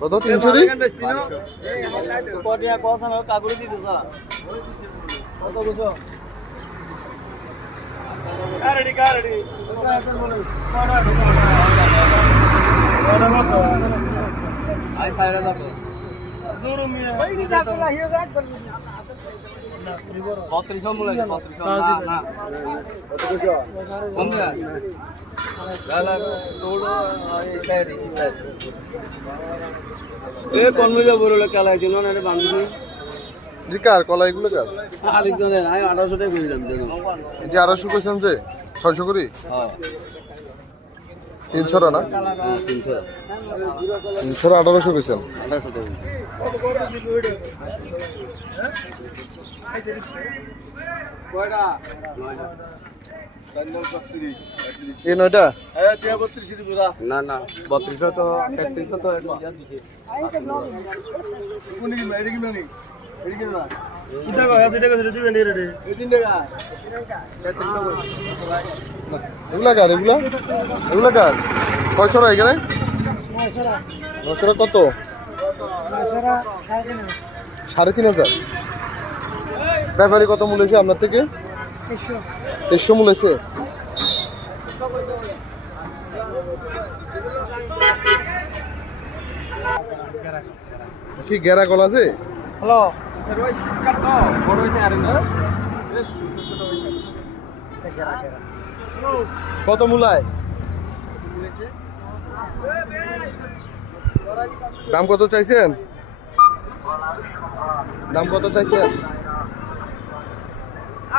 কত 300 দি কটিয়া কথা না কাগড়ি দিতে স্যার কত বুঝো গাড়ি আই সাইরা দাও দূর মিয়া ওই নি যাকলা হিরো গাট করবি 3200 মূল্য 3200 না কত বুঝো কম না গালা তোড়ো এই ডাইরি এ কোন মিলা বড়লে কালাই দিন না রে বান্ধবী জি কার কলাই গুলো কার আরেকজনের আই 1800 টাকা কইলাম দেন এই যে 1800 কইছেন যে 600 করি হ্যাঁ 300 না 300 1800 কইছেন 1800 টাকা কয়টা এই নয়টা না না 3200 তো 3300 তো একবার দিছে কোন কি মেরে কি মানে এদিকে না কিটা কয় দিতে কই দিবেন রে রে এই দিন টাকা এগুলা কার এগুলা কার কয়শো টাকা এখানে 900 টাকা কত 3500 ব্যাপারী কত মূল্য হয়েছে আপনার থেকে 2300 মূল্য হয়েছে কি গেরা কল আছে হ্যালো স্যার ওই শিক্ষার তো বড় হইছে আর না কত মূলায় দাম কত চাইছেন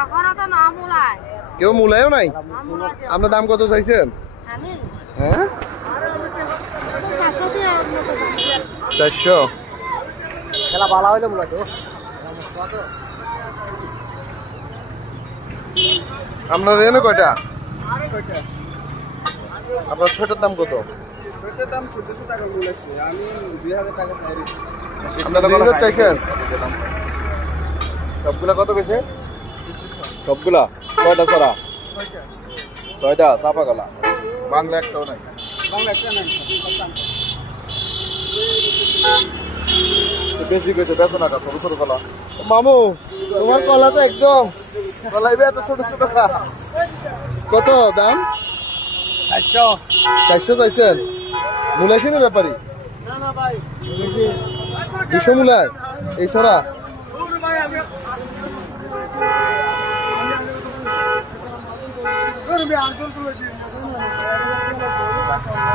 এখনো তো না মূলায় কেউ মূলায়ও নাই আপনার দাম কত চাইছেন আমি হ্যাঁ 500 দিয়ে 400 খেলা ভালো হইলো মূলা তো আপনার এনে কয়টা আপনার ছয়টার দাম কত সেটার দাম 1400 টাকা বলেছি আমি 2000 টাকা চাইছি আপনারা 2000 চাইছেন সবগুলা কত কইছে সবগুলা কয়টা ছড়া ছয়টা চাপা গলা বাংলা একটাও নাই বাংলা একটা নাই বেশি কইছে বেচো না ছোট ছোট গলা মামু তোমার কলা তো একদম কলাইবে এত ছোট ছোট খা কত দাম 400 চাইছেন মূলাইছি না ব্যাপারী না না ভাই 200 মূলায় এই ছড়া আমি আন্দোলন করেছি